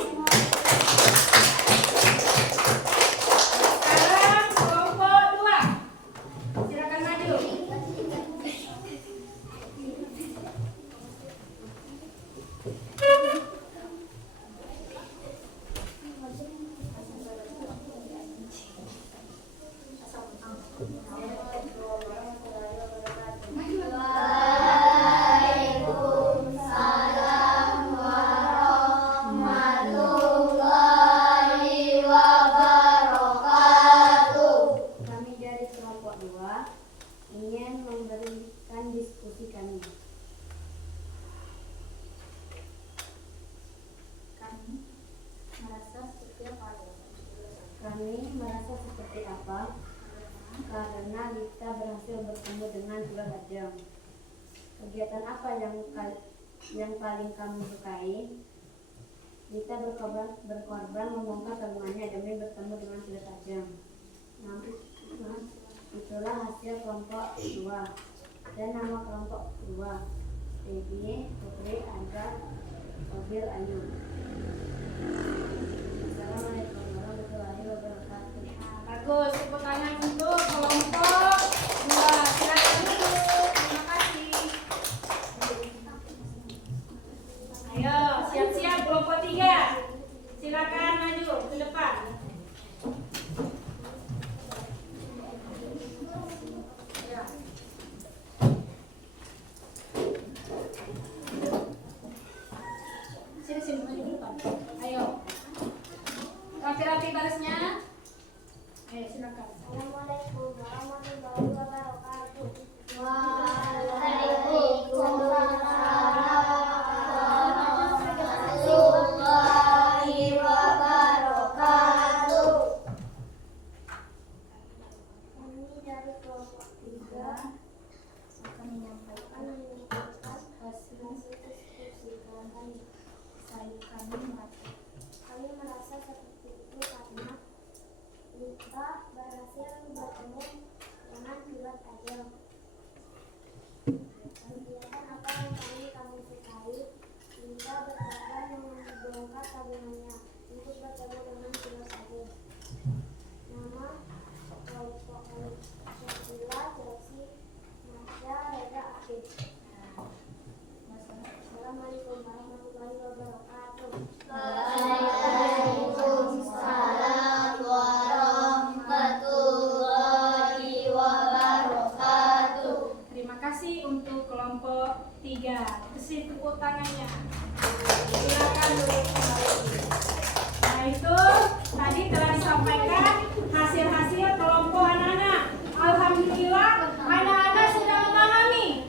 Sekarang kelompok dua. Silakan maju. Kami dari kelompok 2 ingin memberikan diskusi kami. Kami merasa seperti apa? Karena Lita berhasil bertemu dengan pilot ajam. Kegiatan apa yang paling kamu sukai? Lita berkorban membongkar tabungannya demi bertemu dengan pilot ajam. Nah, itulah hasil kelompok 2 dan nama kelompok 2: Devi, Putri, Anda, Mobil, Ayu. Assalamualaikum warahmatullahi wabarakatuh. Bagus, tepuk tangan untuk kelompok dua. Silakan duduk. Terima kasih. Ayo, siap-siap kelompok 3. Silakan maju ke depan. Ya. Sini maju ke depan. Ayo. Rapi-rapi barisnya. Ayo silakan. Assalamualaikum warahmatullahi wabarakatuh. Waalaikumsalam warahmatullahi wabarakatuh. Kami dari kelompok 3 Akan menyampaikan hasil diskusi kami. Kami merasa seperti itu karena Lita berhasil bertemu dengan pilot ajam. Kegiatan apa yang kamu sukai? Lita berkorban membongkar tabungannya untuk bertemu dengan pilot ajam. Nama kelompok Syakila, Chelsea, Masya, Reda, Afif. Assalamualaikum warahmatullahi wabarakatuh. Waalaikumsalam warahmatullahi wabarakatuh. Terima kasih untuk kelompok 3. Kasih tepuk tangannya. Silakan duduk kembali. Nah, itu tadi telah disampaikan hasil-hasil kelompok anak-anak. Alhamdulillah, anak-anak sudah memahami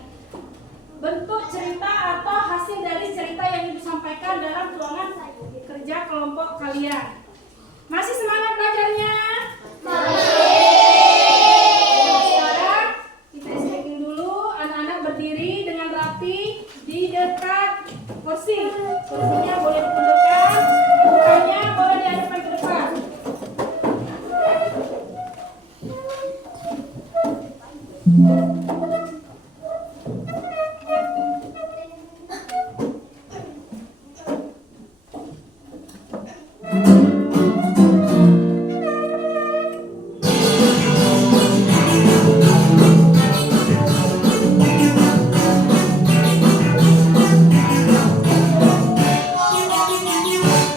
bentuk cerita atau hasil dari cerita yang disampaikan dalam ruangan kerja kelompok kalian. Masih semangat belajarnya?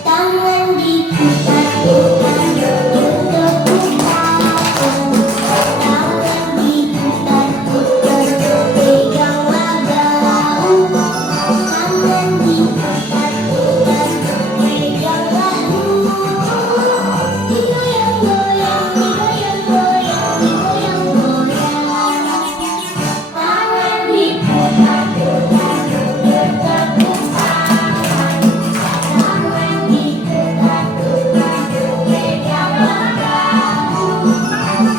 Tangan diputar-putar bertepuk tangan. Tangan diputar-putar pegang lagu. Tangan diputar-putar pegang lagu. Digoyang-goyang, digoyang-goyang, digoyang-goyang. Tangan diputar-putar bertepuk tangan. Tangan diputar-putar pegang lagu.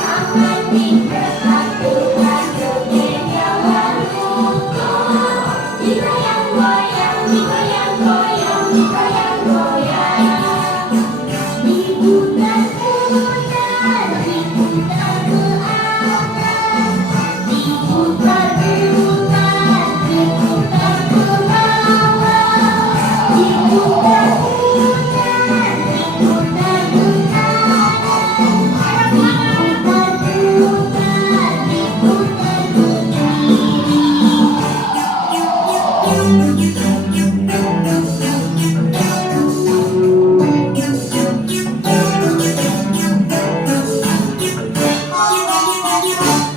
Tangan diputar-putar pegang lagu. Digoyang-goyang, digoyang-goyang, digoyang-goyang. Diputar-putar, diputar ke atas. Diputar-putar, diputar ke bawah. Diputar-putar, diputar ke kanan. Diputar-putar, diputar ke kiri.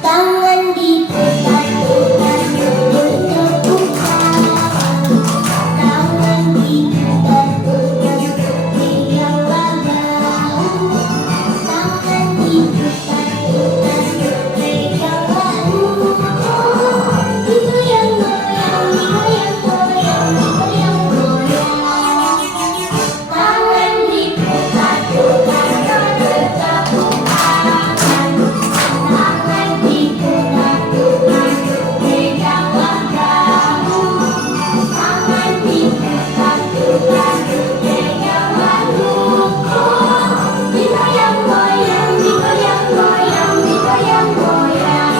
Tangan diputar-putar bertepuk tangan. Tangan diputar-putar pegang lagu. Tangan diputar-putar pegang lagu. Digoyang-goyang, digoyang-goyang, digoyang-goyang. Tangan diputar-putar bertepuk tangan. Tangan diputar-putar pegang lagu. Tangan diputar-putar pegang lagu. Digoyang-goyang, digoyang-goyang, digoyang-goyang.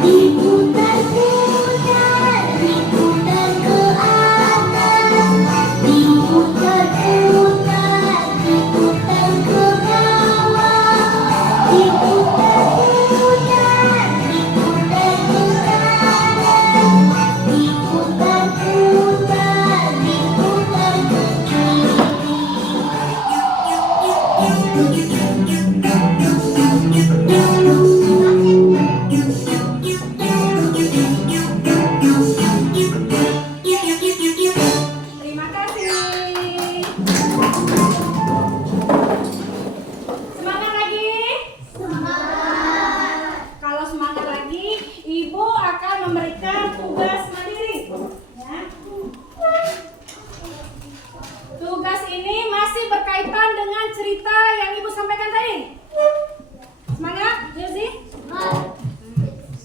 Diputar-putar, diputar ke atas. Diputar-putar, diputar ke bawah. Diputar-putar, diputar ke kanan. Diputar-putar, diputar ke kiri. Terima kasih. Semangat lagi. Kalau semangat lagi, Ibu akan memberikan tugas mandiri. Ya. Tugas ini masih berkaitan dengan cerita yang Ibu sampaikan tadi. Semangat, Yuzi.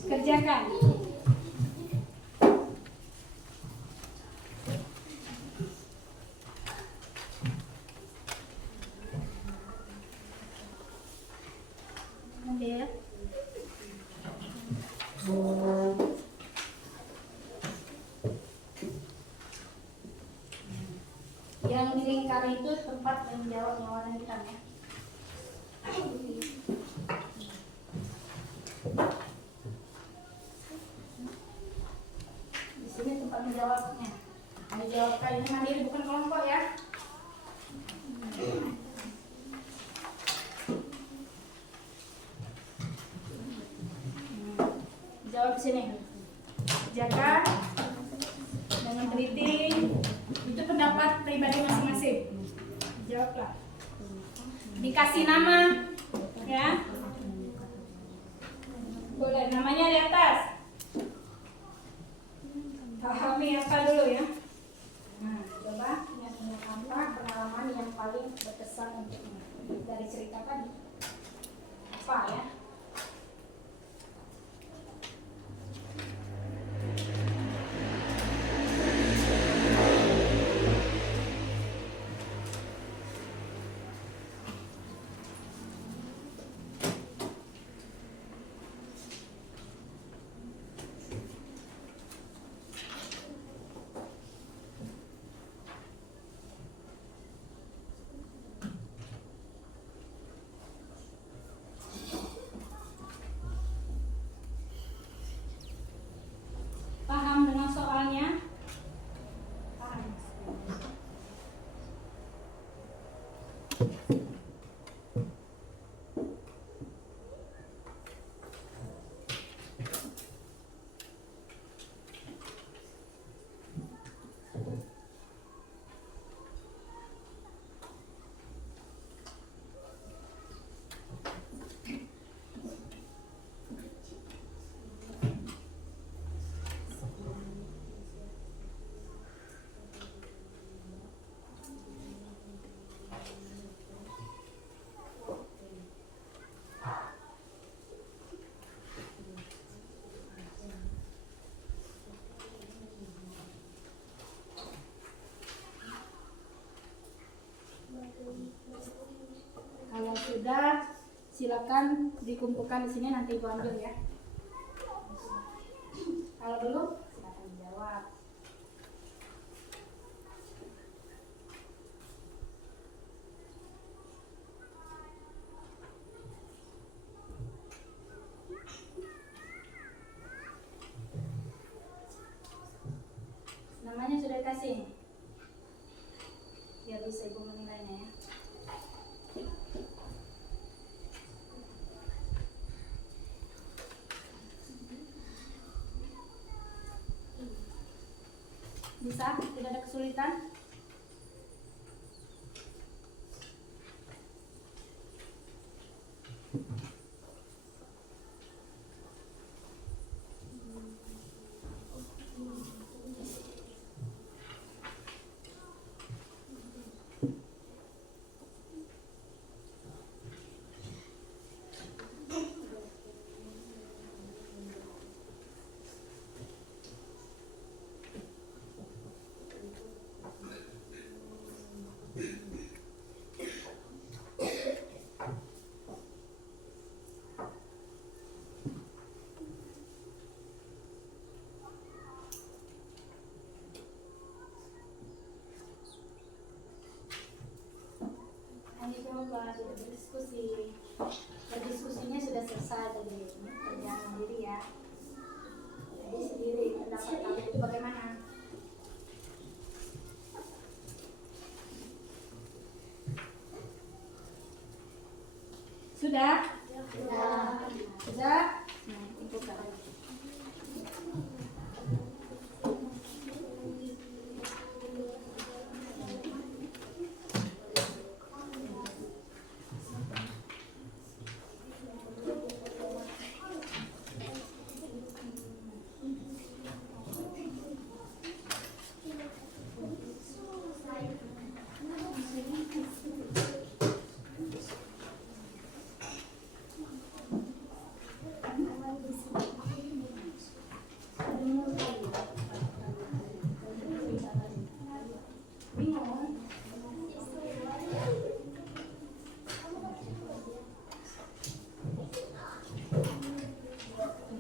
Kerjakan. Ambil. Yang di lingkar itu tempat yang jawabnya warna hitam ya. Di sini tempat menjawabnya. Menjawabkan ini mandiri bukan kelompok ya. Jawab di sini. Jaga dengan teliti. Itu pendapat pribadi masing-masing. Jawablah. Dikasih nama, ya. Boleh, namanya di atas. Pahami apa dulu ya. Nah, coba ingat-ingat apa pengalaman yang paling berkesan untukmu dari cerita tadi. Apa ya? sudah, silakan dikumpulkan di sini, nanti Ibu ambil ya. Kalau belum, silakan dijawab. Namanya sudah dikasih, biar bisa Ibu menilainya ya. Bisa, tidak ada kesulitan. Ini coba berdiskusi. Berdiskusinya sudah selesai tadi. Kerjaan sendiri ya. Jadi sendiri pendapat kamu itu bagaimana? Sudah? Sudah? Nah, ikut lagi.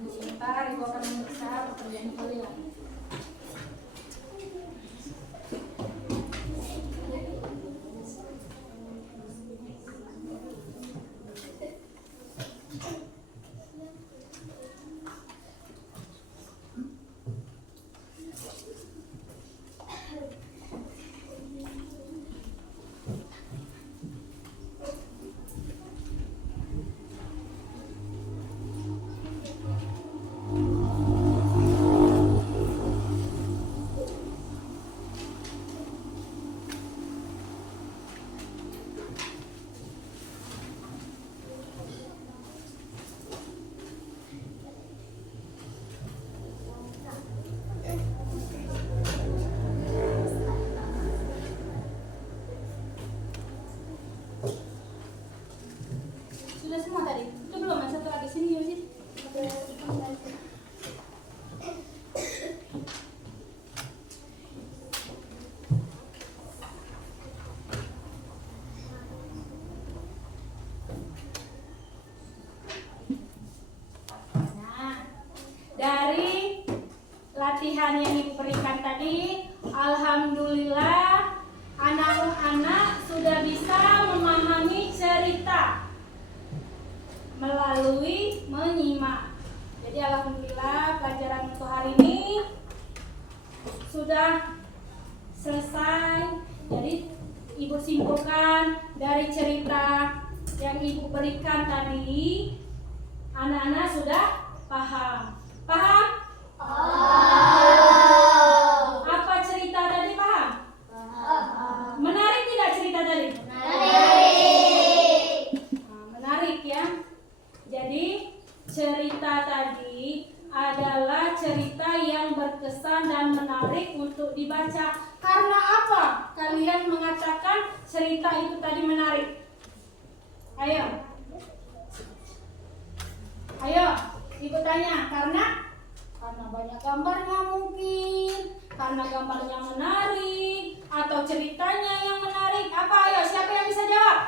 Sebentar, Ibu akan memeriksa pekerjaan kalian. Sudah semua tadi? Itu belum, yang satu lagi sini Yusuf. Nah, dari latihan yang Ibu berikan tadi, alhamdulillah anak-anak sudah bisa memahami cerita melalui menyimak. Jadi alhamdulillah pelajaran untuk hari ini sudah selesai. Jadi Ibu simpulkan dari cerita yang Ibu berikan tadi, anak-anak sudah paham. Paham? Apa cerita tadi, paham? Menarik tidak cerita tadi? Menarik ya. Jadi cerita tadi adalah cerita yang berkesan dan menarik untuk dibaca. Karena apa kalian mengatakan cerita itu tadi menarik? Ayo. Ayo, Ibu tanya. Karena banyak gambarnya mungkin, karena gambarnya menarik, atau ceritanya yang menarik. Apa? Ayo, siapa yang bisa jawab?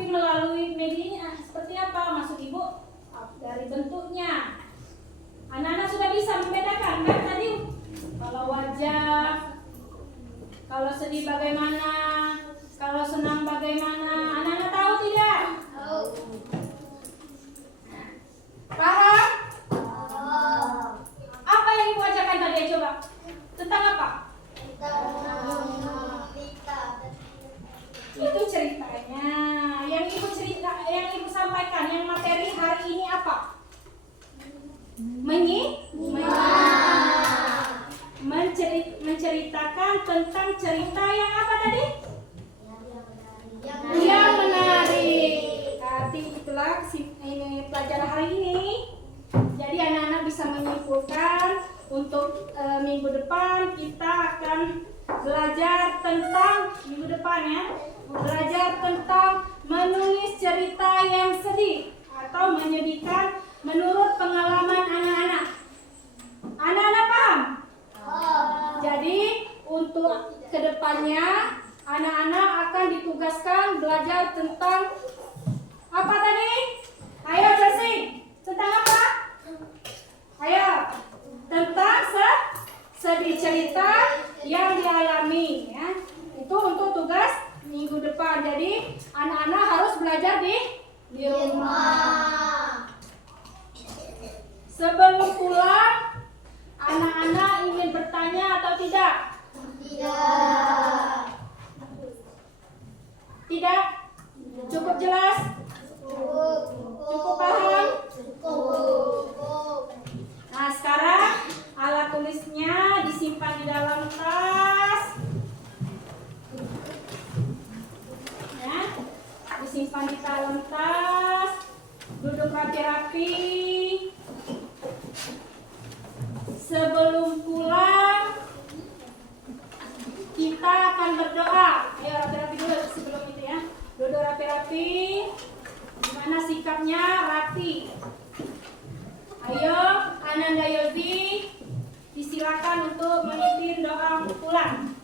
Tapi melalui media seperti apa maksud Ibu? Dari bentuknya. Anak-anak sudah bisa membedakan kan tadi? Kalau wajah, kalau sedih bagaimana, kalau senang bagaimana. Anak-anak tahu tidak? Paham? Apa yang Ibu ajarkan tadi? Coba. Tentang apa? Itu ceritanya. Yang Ibu sampaikan, yang materi hari ini apa? Menceritakan tentang cerita yang apa tadi? Yang menarik. Arti itulah ini pelajaran hari ini. Jadi anak-anak bisa menyimpulkan untuk minggu depan kita akan belajar tentang minggu depan ya. Belajar tentang menulis cerita yang sedih atau menyedihkan menurut pengalaman anak-anak. Anak-anak paham? Jadi untuk kedepannya anak-anak akan ditugaskan belajar tentang apa tadi? Ayo Cacing, tentang apa? Ayo, tentang sedih cerita yang dialami ya. Itu untuk tugas minggu depan. Jadi anak-anak harus belajar di rumah. Sebelum pulang, anak-anak ingin bertanya atau tidak? Tidak? Cukup jelas? Cukup paham? Nah sekarang alat tulisnya disimpan di dalam tas ya, disimpan di dalam tas, duduk rapi-rapi. Sebelum pulang kita akan berdoa. Ayo rapi-rapi dulu sebelum itu ya. Duduk rapi-rapi. Gimana sikapnya? Rapi. Ayo Ananda Yozi, disilakan untuk memimpin doa pulang.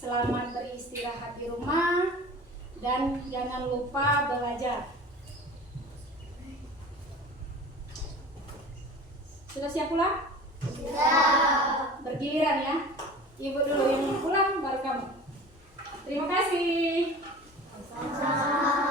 Selamat beristirahat di rumah dan jangan lupa belajar. Sudah siap pulang? Sudah. Bergiliran ya. Ibu dulu yang pulang baru kamu. Terima kasih. Sama-sama.